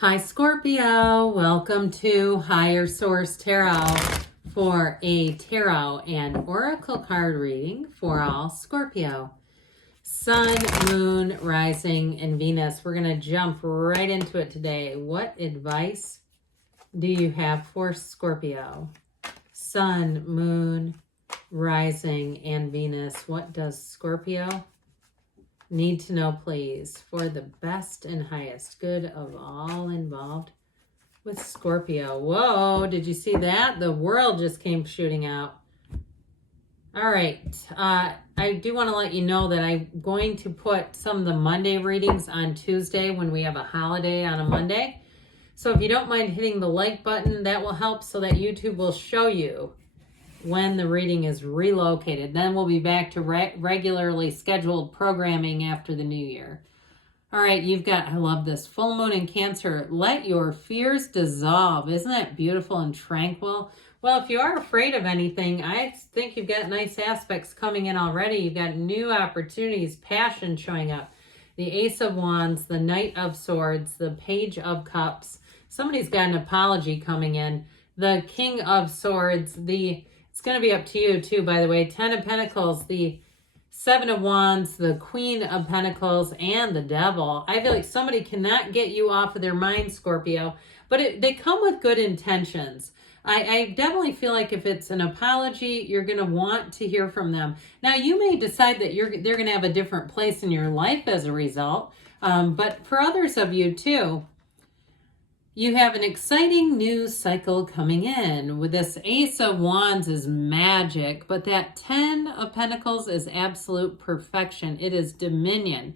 Hi Scorpio, welcome to Higher Source Tarot for a tarot and oracle card reading for all Scorpio. Sun, Moon, Rising, and Venus. We're going to jump right into it today. What advice do you have for Scorpio? Sun, Moon, Rising, and Venus. What does Scorpio need to know, please, for the best and highest good of all involved with Scorpio? Whoa, did you see that? The world just came shooting out. All right. I do want to let you know that I'm going to put some of the Monday readings on Tuesday when we have a holiday on a Monday. So if you don't mind hitting the like button, that will help so that YouTube will show you when the reading is relocated. Then we'll be back to regularly scheduled programming after the new year. All right, you've got, I love this, full moon in Cancer. Let your fears dissolve. Isn't that beautiful and tranquil? Well, if you are afraid of anything, I think you've got nice aspects coming in already. You've got new opportunities, passion showing up. The Ace of Wands, the Knight of Swords, the Page of Cups. Somebody's got an apology coming in. The King of Swords, it's going to be up to you too, by the way. 10 of Pentacles, the Seven of Wands, the Queen of Pentacles, and the Devil. I feel like somebody cannot get you off of their mind, Scorpio, but they come with good intentions. I definitely feel like if it's an apology, you're going to want to hear from them. Now, you may decide that they're going to have a different place in your life as a result, but for others of you too, you have an exciting new cycle coming in. With this Ace of Wands is magic, but that 10 of Pentacles is absolute perfection. It is dominion.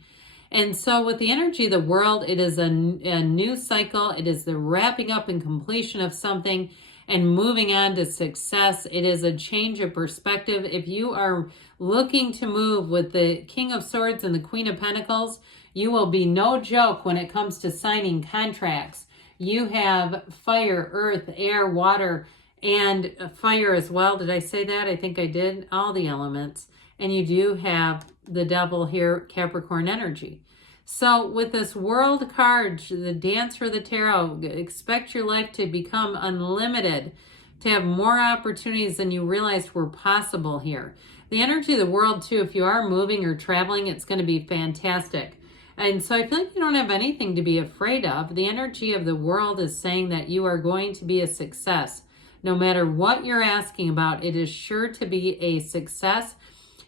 And so with the energy of the world, it is a new cycle. It is the wrapping up and completion of something and moving on to success. It is a change of perspective. If you are looking to move with the King of Swords and the Queen of Pentacles, you will be no joke when it comes to signing contracts. You have fire, earth, air, water, and fire as well. Did I say that? I think I did. All the elements. And you do have the Devil here, Capricorn energy. So with this World card, the dance for the tarot, expect your life to become unlimited, to have more opportunities than you realized were possible here. The energy of the World too, if you are moving or traveling, it's going to be fantastic. And so I feel like you don't have anything to be afraid of. The energy of the World is saying that you are going to be a success. No matter what you're asking about, it is sure to be a success.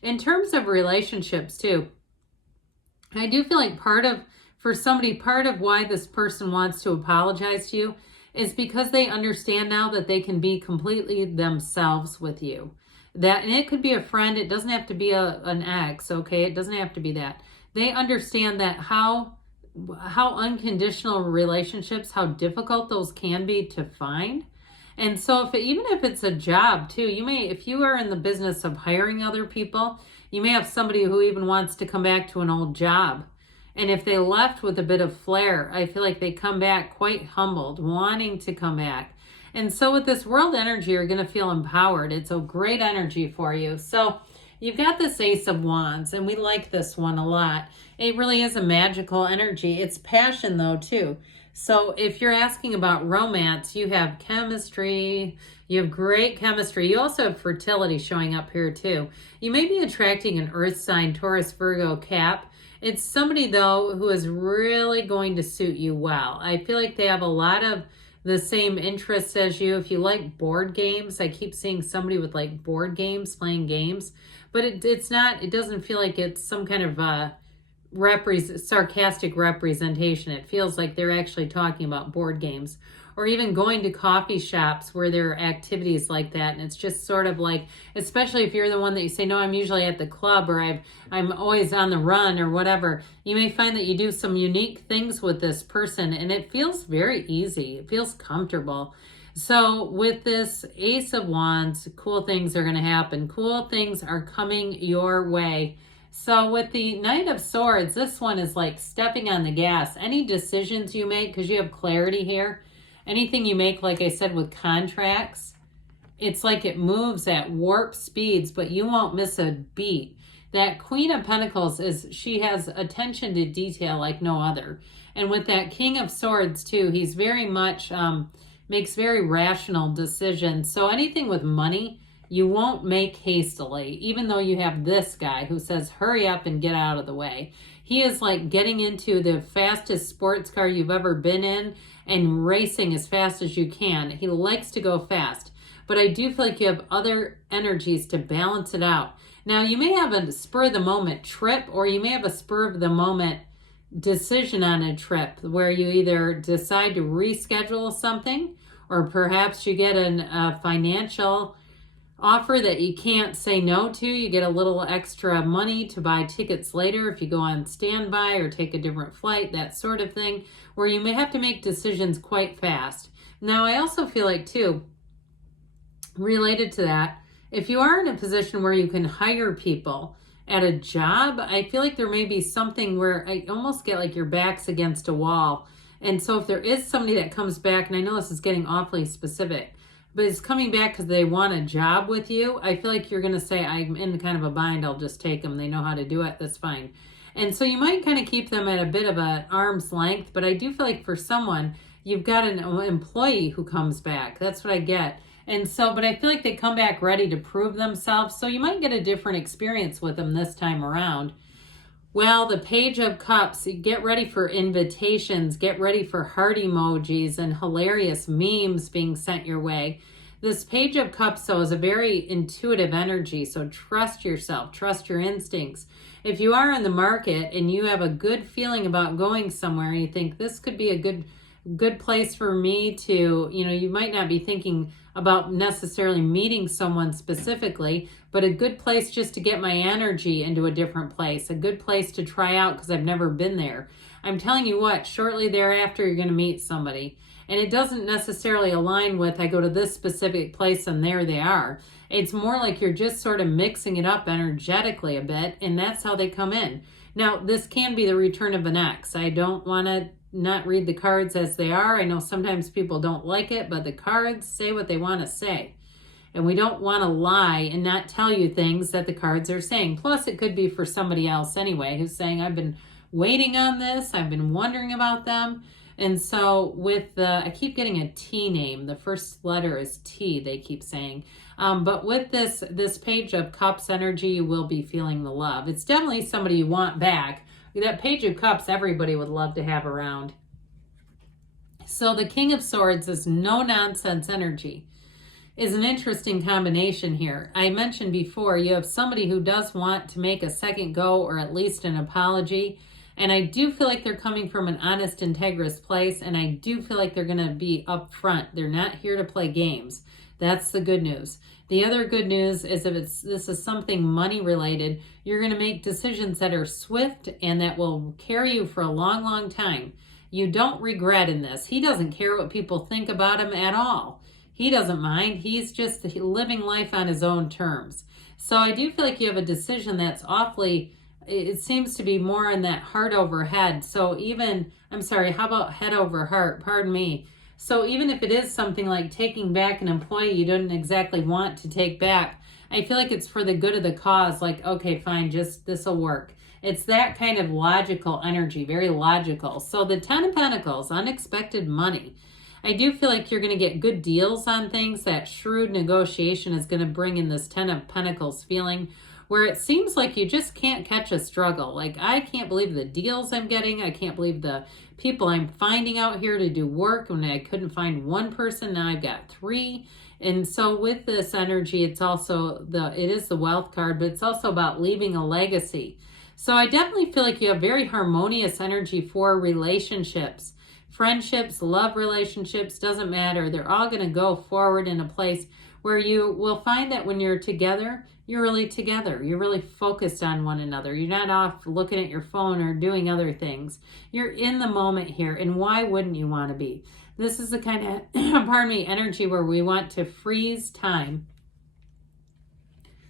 In terms of relationships too, I do feel like part of why this person wants to apologize to you is because they understand now that they can be completely themselves with you. And it could be a friend. It doesn't have to be an ex, okay? It doesn't have to be that. They understand that how unconditional relationships, how difficult those can be to find. And so even if it's a job too, if you are in the business of hiring other people, you may have somebody who even wants to come back to an old job. And if they left with a bit of flair, I feel like they come back quite humbled, wanting to come back. And so with this World energy, you're going to feel empowered. It's a great energy for you. So you've got this Ace of Wands, and we like this one a lot. It really is a magical energy. It's passion, though, too. So if you're asking about romance, you have chemistry. You have great chemistry. You also have fertility showing up here, too. You may be attracting an earth sign, Taurus, Virgo, Cap. It's somebody, though, who is really going to suit you well. I feel like they have a lot of the same interests as you. If you like board games, I keep seeing somebody with like board games, playing games, but it doesn't feel like it's some kind of sarcastic representation. It feels like they're actually talking about board games, or even going to coffee shops where there are activities like that. And it's just sort of like, especially if you're the one that you say, no, I'm usually at the club, or I'm always on the run, or whatever. You may find that you do some unique things with this person, and it feels very easy. It feels comfortable. So with this Ace of Wands, cool things are going to happen. Cool things are coming your way. So with the Knight of Swords, this one is like stepping on the gas. Any decisions you make, because you have clarity here, anything you make, like I said, with contracts, it's like it moves at warp speeds, but you won't miss a beat. That Queen of Pentacles she has attention to detail like no other. And with that King of Swords too, he's very much makes very rational decisions. So anything with money, you won't make hastily, even though you have this guy who says, hurry up and get out of the way. He is like getting into the fastest sports car you've ever been in and racing as fast as you can. He likes to go fast. But I do feel like you have other energies to balance it out. Now, you may have a spur of the moment trip, or you may have a spur of the moment decision on a trip where you either decide to reschedule something, or perhaps you get a financial offer that you can't say no to. You get a little extra money to buy tickets later if you go on standby or take a different flight, that sort of thing, where you may have to make decisions quite fast. Now, I also feel like, too, related to that, if you are in a position where you can hire people at a job, I feel like there may be something where I almost get like your back's against a wall. And so if there is somebody that comes back, and I know this is getting awfully specific, but is coming back because they want a job with you, I feel like you're going to say, I'm in kind of a bind, I'll just take them. They know how to do it, that's fine. And so you might kind of keep them at a bit of an arm's length, but I do feel like for someone, you've got an employee who comes back. That's what I get. And so, but I feel like they come back ready to prove themselves. So you might get a different experience with them this time around. Well, the Page of Cups, get ready for invitations, get ready for heart emojis and hilarious memes being sent your way. This Page of Cups, though, is a very intuitive energy, so trust yourself, trust your instincts. If you are in the market and you have a good feeling about going somewhere and you think this could be a good place for me to, you might not be thinking about necessarily meeting someone specifically, but a good place just to get my energy into a different place, a good place to try out because I've never been there. I'm telling you what, shortly thereafter, you're going to meet somebody. And it doesn't necessarily align with, I go to this specific place and there they are. It's more like you're just sort of mixing it up energetically a bit, and that's how they come in. Now, this can be the return of an ex. I don't want to not read the cards as they are. I know sometimes people don't like it, but the cards say what they want to say. And we don't want to lie and not tell you things that the cards are saying. Plus, it could be for somebody else anyway who's saying, I've been waiting on this. I've been wondering about them. And so with I keep getting a T name. The first letter is T, they keep saying. But with this Page of Cups energy, you will be feeling the love. It's definitely somebody you want back. That Page of Cups, everybody would love to have around. So the King of Swords is no-nonsense energy. Is an interesting combination here. I mentioned before, you have somebody who does want to make a second go or at least an apology. And I do feel like they're coming from an honest, integrous place. And I do feel like they're going to be upfront. They're not here to play games. That's the good news. The other good news is if this is something money related, you're going to make decisions that are swift and that will carry you for a long, long time. You don't regret in this. He doesn't care what people think about him at all. He doesn't mind. He's just living life on his own terms. So I do feel like you have a decision that's awfully, it seems to be more in that heart over head. So even, how about head over heart? Pardon me. So even if it is something like taking back an employee you didn't exactly want to take back, I feel like it's for the good of the cause. Like, okay, fine, just this will work. It's that kind of logical energy, very logical. So the Ten of Pentacles, unexpected money. I do feel like you're going to get good deals on things. That shrewd negotiation is going to bring in this Ten of Pentacles feeling where it seems like you just can't catch a struggle. Like, I can't believe the deals I'm getting. I can't believe the people I'm finding out here to do work. When I couldn't find one person, now I've got three. And so with this energy, it's also it is the wealth card, but it's also about leaving a legacy. So I definitely feel like you have very harmonious energy for relationships. Friendships, love relationships, doesn't matter. They're all going to go forward in a place where you will find that when you're together, you're really together. You're really focused on one another. You're not off looking at your phone or doing other things. You're in the moment here, and why wouldn't you want to be? This is the kind of, energy where we want to freeze time.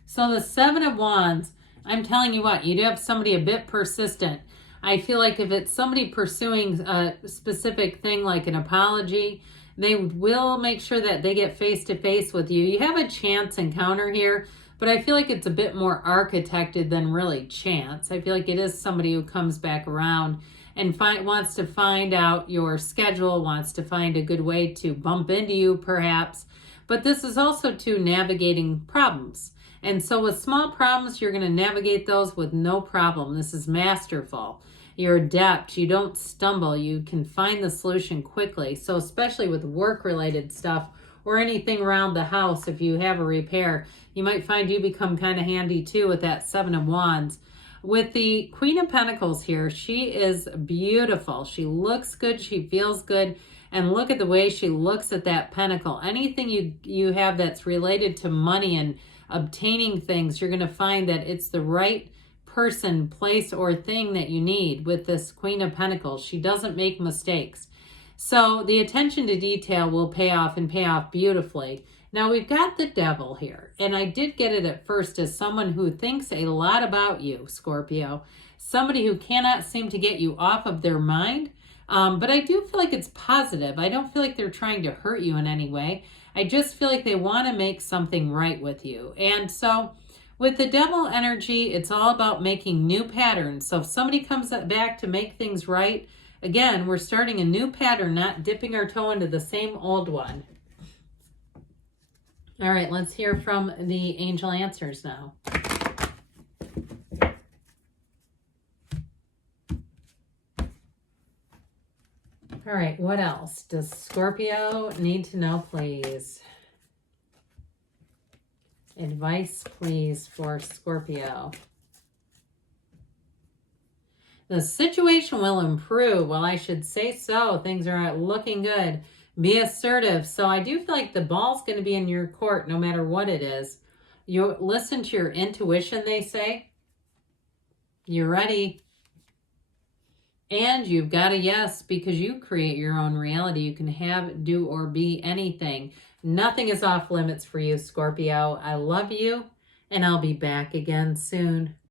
So the Seven of Wands, I'm telling you what, you do have somebody a bit persistent. I feel like if it's somebody pursuing a specific thing like an apology, they will make sure that they get face-to-face with you. You have a chance encounter here, but I feel like it's a bit more architected than really chance. I feel like it is somebody who comes back around. and wants to find out your schedule, wants to find a good way to bump into you perhaps. But this is also to navigating problems. And so with small problems, you're going to navigate those with no problem. This is masterful. You're adept. You don't stumble. You can find the solution quickly. So especially with work-related stuff or anything around the house, if you have a repair, you might find you become kind of handy too with that Seven of Wands. With the Queen of Pentacles here, she is beautiful. She looks good. She feels good. And look at the way she looks at that pentacle. Anything you have that's related to money and obtaining things, you're going to find that it's the right person, place, or thing that you need with this Queen of Pentacles. She doesn't make mistakes. So the attention to detail will pay off and pay off beautifully. Now we've got the Devil here, and I did get it at first as someone who thinks a lot about you, Scorpio. Somebody who cannot seem to get you off of their mind. But I do feel like it's positive. I don't feel like they're trying to hurt you in any way. I just feel like they want to make something right with you. And so with the Devil energy, it's all about making new patterns. So if somebody comes back to make things right, again, we're starting a new pattern, not dipping our toe into the same old one. All right, let's hear from the angel answers now. All right, what else does Scorpio need to know, please? Advice, please, for Scorpio. The situation will improve. Well, I should say so. Things are looking good. Be assertive. So I do feel like the ball's going to be in your court no matter what it is. You listen to your intuition, they say. You're ready. And you've got a yes because you create your own reality. You can have, do, or be anything. Nothing is off limits for you, Scorpio. I love you, and I'll be back again soon.